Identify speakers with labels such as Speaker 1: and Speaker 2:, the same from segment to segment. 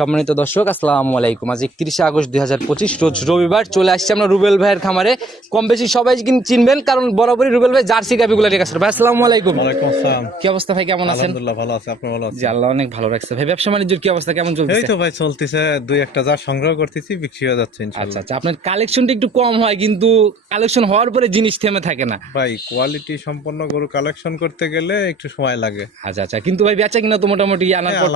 Speaker 1: সম্মানিত দর্শক আসসালামু আলাইকুম। আজ একত্রিশে আগস্ট দুই হাজার পঁচিশ রোজ রবিবার চলে আসছি আমরা রুবেল ভাইয়ের খামারে। কম বেশি সবাই কিন- চিনবেন কারণ বরাবরই রুবেল ভাই জার্সি গাভিগুলো রেখে আসছে ভাই আসসালামু আলাইকুম। কি অবস্থা ভাই কেমন আছেন?
Speaker 2: ভালো আছে আপনি ভালো আছেন?
Speaker 1: আল্লাহ অনেক ভালো রাখছে। ভাই ব্যবসা বাণিজ্যের কি অবস্থা কেমন চলছে এই
Speaker 2: তো ভাই চলতেছে। দুই একটা যা সংগ্রহ করতেছি বিক্রি হয়ে যাচ্ছে
Speaker 1: আচ্ছা আচ্ছা আপনার কালেকশনটা একটু কম হয় কিন্তু কালেকশন হওয়ার পরে জিনিস থেমে থাকে না।
Speaker 2: ভাই কোয়ালিটি সম্পন্ন গরু কালেকশন করতে গেলে একটু সময় লাগে।
Speaker 1: আচ্ছা আচ্ছা কিন্তু ভাই বেচা কিনা তো মোটামুটি আনার
Speaker 2: হ্যাঁ,
Speaker 1: পর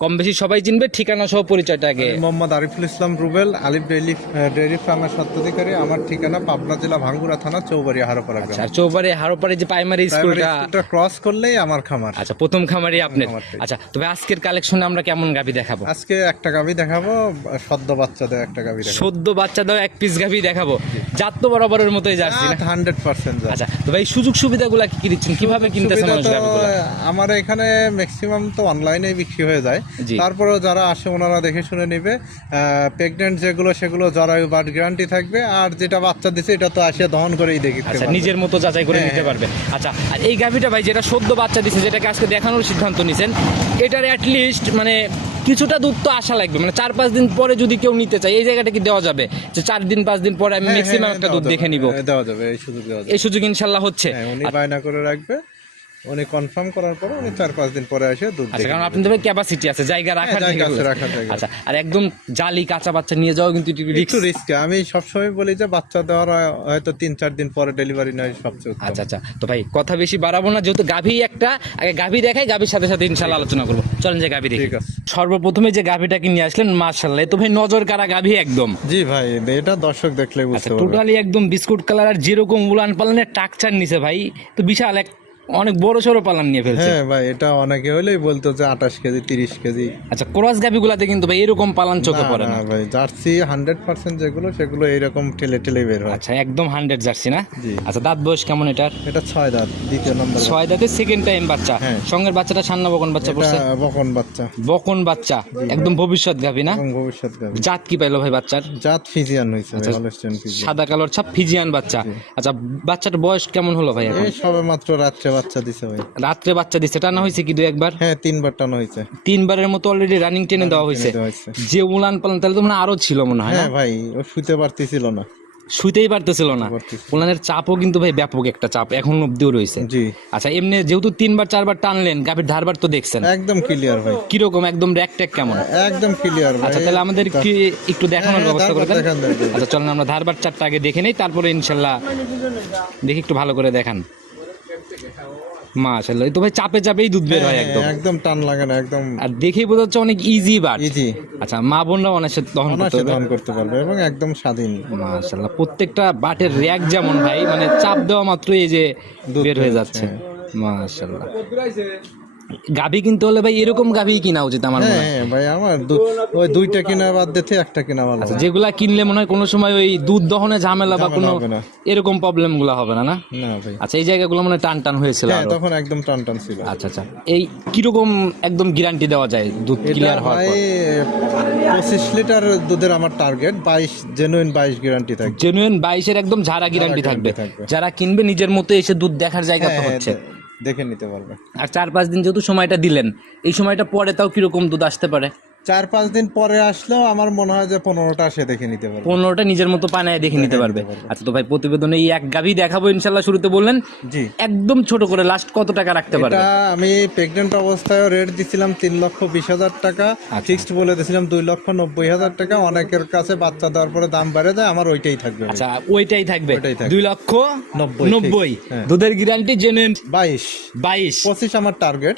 Speaker 1: কম বেশি সবাই চিনবে ঠিকানা সহ পরিচয়টা আগে
Speaker 2: মোহাম্মদ আরিফুল ইসলাম রুবেল আলিফ ডেইলি ডেইরি ফার্মের স্বত্বাধিকারী। আমার ঠিকানা পাবনা জেলা ভাঙ্গুরা থানা চৌবাড়ি হারোপাড়া
Speaker 1: আর চৌবারে হারোপারে যে প্রাইমারি স্কুলটা
Speaker 2: ক্রস করলেই আমার খামার।
Speaker 1: আচ্ছা প্রথম খামারই আপনার।
Speaker 2: খামারটাই।
Speaker 1: আচ্ছা তবে আজকের কালেকশনে আমরা কেমন গাভি দেখাবো?
Speaker 2: আজকে একটা গাভি দেখাবো সদ্য বাচ্চাদের একটা গাভি দেখাবো।
Speaker 1: সদ্য বাচ্চা দাও এক পিস গাভি দেখাবো। যাত তো বরাবরের মতোই যাচ্ছি না?
Speaker 2: হান্ড্রেড পার্সেন্ট
Speaker 1: আচ্ছা তো ভাই সুযোগ সুবিধাগুলো কি কি দিচ্ছেন কীভাবে কিনতেছে
Speaker 2: সুবিধা
Speaker 1: মানুষ
Speaker 2: আমার এখানে ম্যাক্সিমাম তো অনলাইনে বিক্রি হয়ে যায়। তারপরেও যারা আসে ওনারা দেখে শুনে নিবে। প্রেগনেন্ট যেগুলো সেগুলো জরায়ু বাট গ্যারান্টি থাকবে আর যেটা বাচ্চা দিছে এটা তো আসে দহন করেই দেখি
Speaker 1: আচ্ছা নিজের মতো যাচাই করে
Speaker 2: হ্যাঁ,
Speaker 1: নিতে পারবে। আচ্ছা আর এই গাভিটা ভাই যেটা সদ্য বাচ্চা দিছে যেটাকে আজকে দেখানোর সিদ্ধান্ত নিছেন এটার অ্যাটলিস্ট মানে কিছুটা দুধ তো আসা লাগবে মানে চার পাঁচ দিন পরে যদি কেউ নিতে চায় এই জায়গাটা কি দেওয়া যাবে? যে চার দিন পাঁচ দিন পরে আমি ম্যাক্সিমাম একটা দুধ দেখে নিব।
Speaker 2: দেওয়া যাবে এই সুযোগ দেওয়া যাবে।
Speaker 1: এই সুযোগ ইনশাল্লাহ হচ্ছে।
Speaker 2: হ্যাঁ উনি বায়না করে রাখবে। উনি কনফার্ম করার পরে উনি চার পাঁচ দিন পরে এসে দুধ
Speaker 1: আচ্ছা কারণ আপনাদের ক্যাপাসিটি আছে জায়গা রাখার
Speaker 2: জায়গা আছে। রাখার জায়গা
Speaker 1: আচ্ছা আর একদম জালি কাঁচা বাচ্চা নিয়ে যাওয়া কিন্তু একটু রিস্ক
Speaker 2: আমি সবসময় বলি যে বাচ্চা দেওয়ার হয়তো তিন চার দিন পরে ডেলিভারি নেয় সবচেয়ে
Speaker 1: আচ্ছা আচ্ছা। তো ভাই কথা বেশি বাড়াবো না যেহেতু গাভী একটা আগে গাভী দেখাই গাভীর সাথে সাথে ইনশাল্লাহ আলোচনা করব। চলেন যে গাভী দেখি। সর্বপ্রথমে যে গাভীটাকে নিয়ে আসলেন মার্শাল্লাহ তো ভাই নজর কারা গাভী একদম।
Speaker 2: জি ভাই এটা দর্শক দেখলে
Speaker 1: আচ্ছা
Speaker 2: বুঝতে
Speaker 1: টোটালি একদম বিস্কুট কালার আর যেরকম উলান পালানের টাকচার নিছে ভাই তো বিশাল এক অনেক বড় সড়ো পালান নিয়ে ফেলছে।
Speaker 2: হ্যাঁ ভাই এটা অনেকে হলেই বলতো যে আঠাশ কেজি তিরিশ কেজি।
Speaker 1: আচ্ছা ক্রস গাভীগুলাতে কিন্তু ভাই এরকম পালান চোখে পড়ে না
Speaker 2: ভাই জার্সি হান্ড্রেড পার্সেন্ট যেগুলো সেগুলো এইরকম ঠেলে ঠেলে বের হয়।
Speaker 1: আচ্ছা একদম হান্ড্রেড জার্সি না? আচ্ছা দাঁত বয়স কেমন এটার?
Speaker 2: এটা ছয় দাঁত দ্বিতীয় নম্বর
Speaker 1: ছয় দাঁতের সেকেন্ড টাইম বাচ্চা।
Speaker 2: হ্যাঁ।
Speaker 1: সঙ্গের বাচ্চাটা সান্না বকন বাচ্চা পড়ছে?
Speaker 2: বকন বাচ্চা।
Speaker 1: বকন বাচ্চা একদম ভবিষ্যৎ গাভী না?
Speaker 2: ভবিষ্যৎ গাভী।
Speaker 1: জাত কি পাইলো ভাই বাচ্চার?
Speaker 2: জাত ফিজিয়ান হয়েছে
Speaker 1: আচ্ছা। সাদা কালোর ছাপ ফিজিয়ান বাচ্চা। আচ্ছা বাচ্চাটার বয়স কেমন হলো ভাই
Speaker 2: সবে মাত্র রাত্রে বাচ্চা দিছে ভাই।
Speaker 1: রাত্রে বাচ্চা দিচ্ছে টানা হয়েছে কি দু একবার?
Speaker 2: হ্যাঁ তিনবার টানো হয়েছে।
Speaker 1: তিনবারের মতো অলরেডি রানিং টেনে দেওয়া হয়েছে। যে উলান পালান তাহলে তো মানে আরও ছিল মনে হয়
Speaker 2: হ্যাঁ ভাই ও শুতে পারতেছিল না।
Speaker 1: শুইতেই পারতেছিল না। চাপও কিন্তু ভাই ব্যাপক একটা চাপ এখন অব্দিও রয়েছে।
Speaker 2: জি।
Speaker 1: আচ্ছা এমনি যেহেতু তিনবার চারবার টানলেন গাভীর ধারবার তো দেখছেন।
Speaker 2: একদম ক্লিয়ার ভাই।
Speaker 1: কীরকম একদম র্যাক ট্যাক কেমন?
Speaker 2: একদম ক্লিয়ার ভাই।
Speaker 1: আচ্ছা তাহলে আমাদের কি একটু দেখানোর
Speaker 2: হ্যাঁ,
Speaker 1: ব্যবস্থা করে দেন। আচ্ছা চলেন আমরা ধারবার চারটা আগে দেখে নেই তারপরে ইনশাল্লাহ দেখি একটু ভালো করে দেখান। মাশাল্লাহ এই তো ভাই চাপে চাপেই দুধ বের হয় একদম
Speaker 2: হ্যাঁ, একদম। টান লাগে না একদম।
Speaker 1: আর দেখেই বোঝা যাচ্ছে অনেক ইজি বাট
Speaker 2: ইজি
Speaker 1: আচ্ছা মা বোনরা অনায়াসে দহন করতে
Speaker 2: দহন করতে পারবে এবং একদম স্বাধীন।
Speaker 1: মাশাল্লাহ প্রত্যেকটা বাটের র্যাক যেমন ভাই মানে চাপ দেওয়া মাত্রই এই যে
Speaker 2: দুধ
Speaker 1: বের হয়ে যাচ্ছে। মাশাল্লাহ গাভী কিনতে হলে ভাই এরকম গাভী কিনা উচিত আমার মনে হয়।
Speaker 2: হ্যাঁ ভাই আমার দু- ওই দুইটা কিনা বাদ দিতে একটা কিনা ভালো
Speaker 1: আচ্ছা যেগুলা কিনলে মনে হয় কোনো সময় ওই দুধ দহনে ঝামেলা বা কোনো
Speaker 2: হবে না।
Speaker 1: এরকম প্রবলেমগুলো হবে না না?
Speaker 2: না ভাই।
Speaker 1: আচ্ছা এই জায়গাগুলো মানে টান টান হয়েছিল
Speaker 2: হ্যাঁ
Speaker 1: আরও।
Speaker 2: তখন একদম টান টান ছিল।
Speaker 1: আচ্ছা আচ্ছা। এই কীরকম একদম গ্যারান্টি দেওয়া যায় দুধ
Speaker 2: এটা
Speaker 1: ক্লিয়ার হওয়ার
Speaker 2: ভাই পঁচিশ লিটার দুধের আমার টার্গেট বাইশ জেনুইন বাইশ গ্যারান্টি থাকবে।
Speaker 1: জেনুইন বাইশের একদম ঝাড়া গ্যারান্টি থাকবে
Speaker 2: guarantee থাকবে।
Speaker 1: যারা কিনবে নিজের মতো এসে দুধ দেখার জায়গা তো
Speaker 2: হ্যাঁ,
Speaker 1: হচ্ছে।
Speaker 2: দেখে নিতে পারবে।
Speaker 1: আর চার পাঁচ দিন যেহেতু সময়টা দিলেন, এই সময়টা পরে তাও কীরকম দুধ আসতে পারে?
Speaker 2: চার পাঁচ দিন পরে আসলেও আমার মনে হয় যে পনেরোটা সে দেখে নিতে পারবে।
Speaker 1: পনেরোটা নিজের মতো পানায় দেখে নিতে পারবে। আচ্ছা তো ভাই প্রতিবেদনে এই এক গাভি দেখাবো ইনশাল্লাহ শুরুতে বললেন।
Speaker 2: জি।
Speaker 1: একদম ছোট করে লাস্ট কত টাকা রাখতে পারবে?
Speaker 2: এটা আমি প্রেগনেন্ট অবস্থায় রেট দিছিলাম তিন লক্ষ বিশ হাজার টাকা।
Speaker 1: আচ্ছা।
Speaker 2: ফিক্সড বলে দিয়েছিলাম দুই লক্ষ নব্বই হাজার টাকা। অনেকের কাছে বাচ্চা দেওয়ার পরে দাম বেড়ে যায় আমার ওইটাই থাকবে।
Speaker 1: আচ্ছা ওইটাই থাকবে। দুই লক্ষ
Speaker 2: নব্বই,
Speaker 1: নব্বই।
Speaker 2: হ্যাঁ।
Speaker 1: দুধের গ্যারান্টি জেনুইন
Speaker 2: বাইশ।
Speaker 1: বাইশ।
Speaker 2: পঁচিশ আমার টার্গেট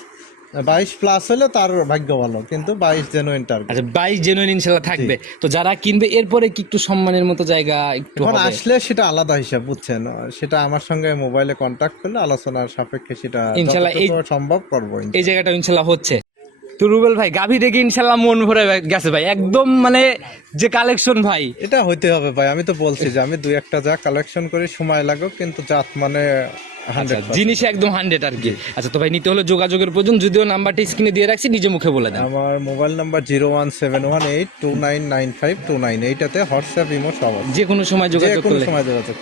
Speaker 2: বাইশ প্লাস হলে তার ভাগ্য ভালো কিন্তু বাইশ জেনুইন টার্গেট
Speaker 1: আচ্ছা বাইশ জেনুইন ইনশাল্লাহ থাকবে। তো যারা কিনবে এরপরে কি একটু সম্মানের মতো জায়গা একটু
Speaker 2: আসলে সেটা আলাদা হিসাব বুঝছেন? সেটা আমার সঙ্গে মোবাইলে কন্ট্যাক্ট করলে আলোচনার সাপেক্ষে সেটা
Speaker 1: ইনশাল্লাহ এই-
Speaker 2: সম্ভব করব
Speaker 1: এই জায়গাটা ইনশাল্লাহ হচ্ছে। তো রুবেল ভাই গাভী দেখে ইনশাল্লাহ মন ভরে গেছে ভাই। একদম মানে যে কালেকশন ভাই।
Speaker 2: এটা হইতে হবে ভাই আমি তো বলছি যে আমি দুই একটা যা কালেকশন করি সময় লাগুক কিন্তু জাত মানে
Speaker 1: জিনিস একদম হান্ড্রেড আর কি। আচ্ছা তো ভাই নিতে হলে যোগাযোগের প্রয়োজন যদিও নাম্বারটা স্ক্রিনে দিয়ে রাখছি নিজে মুখে বলে দেন।
Speaker 2: আমার mobile number zero one seven one eight two nine nine five two nine এইটাতে হোয়াটসঅ্যাপ ইমো সব
Speaker 1: যে কোনো সময় যোগাযোগ করলে।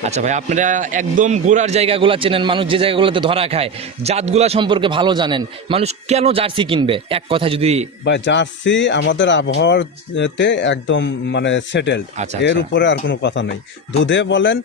Speaker 1: আচ্ছা ভাই আপনারা একদম গোড়ার জায়গাগুলো চেনেন মানুষ যে জায়গাগুলোতে ধরা খায় জাতগুলা সম্পর্কে ভালো জানেন। মানুষ কেন জার্সি কিনবে? এক কথা যদি
Speaker 2: বা জার্সি আমাদের আবহাওয়াতে একদম মানে সেটেলড
Speaker 1: আচ্ছা,
Speaker 2: এর
Speaker 1: আচ্ছা।
Speaker 2: উপরে আর কোনো কথা নেই। দুধে বলেন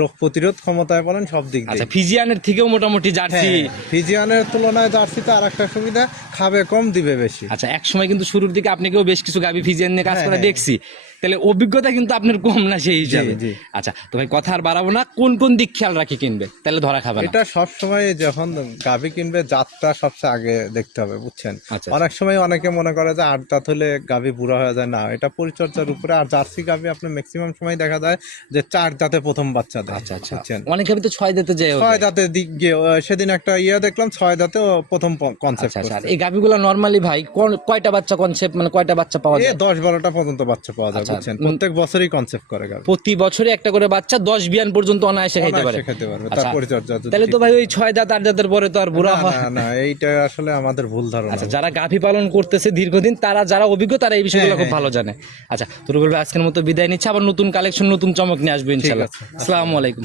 Speaker 2: রোগ প্রতিরোধ ক্ষমতায় বলেন সব দিক
Speaker 1: আচ্ছা ফিজিয়ানের থেকেও মোটামুটি জার্সি।
Speaker 2: ফিজিয়ানের তুলনায় জার্সিতে আর একটা সুবিধা খাবে কম দিবে বেশি।
Speaker 1: আচ্ছা এক সময় কিন্তু শুরুর দিকে আপনাকেও বেশ কিছু গাবি ফিজিয়ান নিয়ে কাজ
Speaker 2: হ্যাঁ,
Speaker 1: করে
Speaker 2: হ্যাঁ।
Speaker 1: দেখছি। তাহলে অভিজ্ঞতা কিন্তু আপনার কম না সেই হিসাবে। আচ্ছা তো ভাই কথা আর বাড়াবো না কোন কোন দিক খেয়াল রাখি কিনবে? তাহলে ধরা খাবে
Speaker 2: এটা সব সময় যখন গাভি কিনবে জাতটা সবচেয়ে আগে দেখতে হবে বুঝছেন?
Speaker 1: আচ্ছা,
Speaker 2: অনেক সময় অনেকে মনে করে যে আট দাঁত হলে গাভি বুড়া হয়ে যায় না এটা পরিচর্যার উপরে। আর জার্সি গাভি আপনি ম্যাক্সিমাম সময় দেখা যায় যে চার দাঁতে প্রথম বাচ্চা দেয়
Speaker 1: আচ্ছা আচ্ছা।
Speaker 2: বুঝছেন?
Speaker 1: অনেক গাবি তো ছয় দিতে যায়
Speaker 2: ছয় দাঁতে দিক গিয়ে সেদিন একটা ইয়ে দেখলাম ছয় দাঁতে প্রথম কনসেপ্ট
Speaker 1: আচ্ছা আচ্ছা। আর এই গাবিগুলো নর্মালি ভাই কোন- কয়টা বাচ্চা কনসেপ্ট মানে কয়টা বাচ্চা পাওয়া যায়?
Speaker 2: দশ বারোটা পর্যন্ত বাচ্চা পাওয়া যায় প্রত্যেক বছরই কনসেপ্ট করে গাভি
Speaker 1: প্রতি বছরে একটা করে বাচ্চা দশ বিয়ান পর্যন্ত অনায়াসে খাইতে পারে।
Speaker 2: খেতে পারবে তার
Speaker 1: আচ্ছা,
Speaker 2: পরিচর্যা
Speaker 1: তাহলে তো ভাই ওই ছয় দাঁত আট দাঁতের পরে তো আর বুড়া হয়
Speaker 2: না না এইটা আসলে আমাদের ভুল ধারণা।
Speaker 1: আচ্ছা যারা গাভী পালন করতেছে দীর্ঘদিন তারা যারা অভিজ্ঞ তারা এই বিষয়গুলো
Speaker 2: হ্যাঁ,
Speaker 1: খুব ভালো জানে। আচ্ছা তো রুবেল ভাই আজকের মতো বিদায় নিচ্ছে। আবার নতুন কালেকশন নতুন চমক নিয়ে আসব
Speaker 2: ইনশাআল্লাহ।
Speaker 1: আসসালামু আলাইকুম।